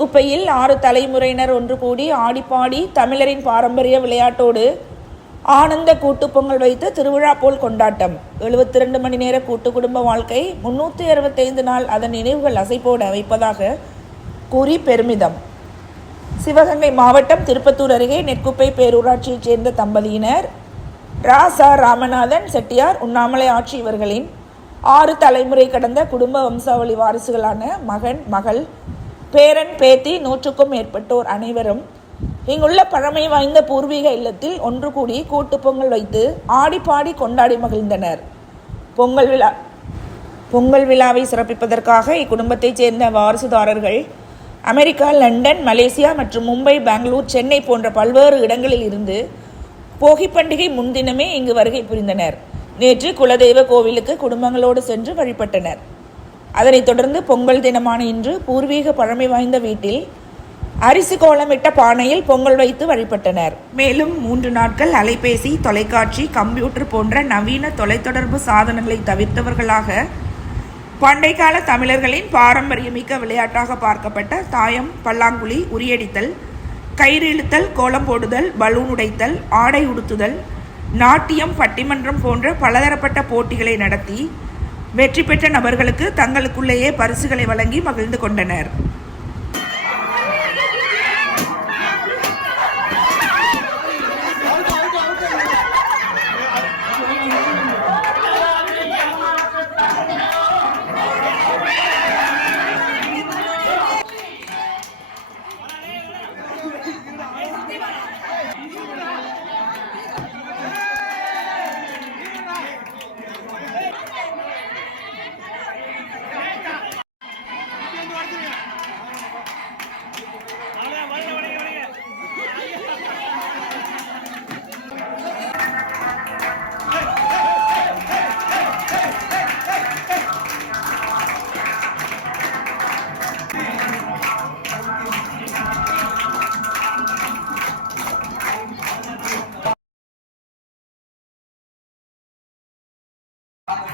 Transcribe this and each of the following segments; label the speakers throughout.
Speaker 1: குப்பையில் ஆறு தலைமுறையினர் ஒன்று கூடி ஆடிப்பாடி தமிழரின் பாரம்பரிய விளையாட்டோடு ஆனந்த கூட்டு பொங்கல் வைத்து திருவிழா போல் கொண்டாட்டம். எழுபத்தி ரெண்டு மணி நேர கூட்டு குடும்ப வாழ்க்கை முன்னூற்றி அறுபத்தைந்து நாள் அதன் நினைவுகள் அசைப்போட வைப்பதாக கூறி பெருமிதம். சிவகங்கை மாவட்டம் திருப்பத்தூர் அருகே நெற்குப்பை பேரூராட்சியைச் சேர்ந்த தம்பதியினர் ரா ச ராமநாதன் செட்டியார் உண்ணாமலை ஆட்சி இவர்களின் ஆறு தலைமுறை கடந்த குடும்ப வம்சாவளி வாரிசுகளான மகன் மகள் பேரன் பேத்தி நூற்றுக்கும் மேற்பட்டோர் அனைவரும் இங்குள்ள பழமை வாய்ந்த பூர்வீக இல்லத்தில் ஒன்று கூடி கூட்டு பொங்கல் வைத்து ஆடி பாடி கொண்டாடி மகிழ்ந்தனர். பொங்கல் விழா பொங்கல் விழாவை சிறப்பிப்பதற்காக இக்குடும்பத்தைச் சேர்ந்த வாரிசுதாரர்கள் அமெரிக்கா லண்டன் மலேசியா மற்றும் மும்பை பெங்களூர் சென்னை போன்ற பல்வேறு இடங்களில் இருந்து போகி பண்டிகை முன்தினமே இங்கு வருகை புரிந்தனர். நேற்று குலதெய்வ கோவிலுக்கு குடும்பங்களோடு சென்று வழிபட்டனர். அதனைத் தொடர்ந்து பொங்கல் தினமான இன்று பூர்வீக பழமை வாய்ந்த வீட்டில் அரிசி கோலமிட்ட பானையில் பொங்கல் வைத்து வழிபட்டனர். மேலும் மூன்று நாட்கள் அலைபேசி தொலைக்காட்சி கம்ப்யூட்டர் போன்ற நவீன தொலைத்தொடர்பு சாதனங்களை தவிர்த்தவர்களாக பண்டைக்கால தமிழர்களின் பாரம்பரியமிக்க விளையாட்டாக பார்க்கப்பட்ட தாயம் பல்லாங்குழி உரியடித்தல் கயிறு இழுத்தல் கோலம் போடுதல் பலூன் உடைத்தல் ஆடை உடுத்துதல் நாட்டியம் பட்டிமன்றம் போன்ற பலதரப்பட்ட போட்டிகளை நடத்தி வெற்றி பெற்ற நபர்களுக்கு தங்களுக்குள்ளேயே பரிசுகளை வழங்கி மகிழ்ந்து கொண்டனர்.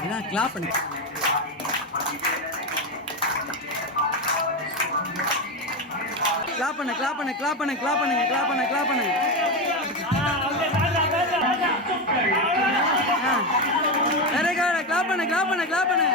Speaker 2: ஏன்னா கிளாப் பண்ணு கிளாப் பண்ணு கிளாப் பண்ணு கிளாப் பண்ணு கிளாப் பண்ணுங்க கிளாப் பண்ணு கிளாப் வெரி குட் கிளாப் பண்ணு கிளாப் பண்ணு கிளாப் பண்ணு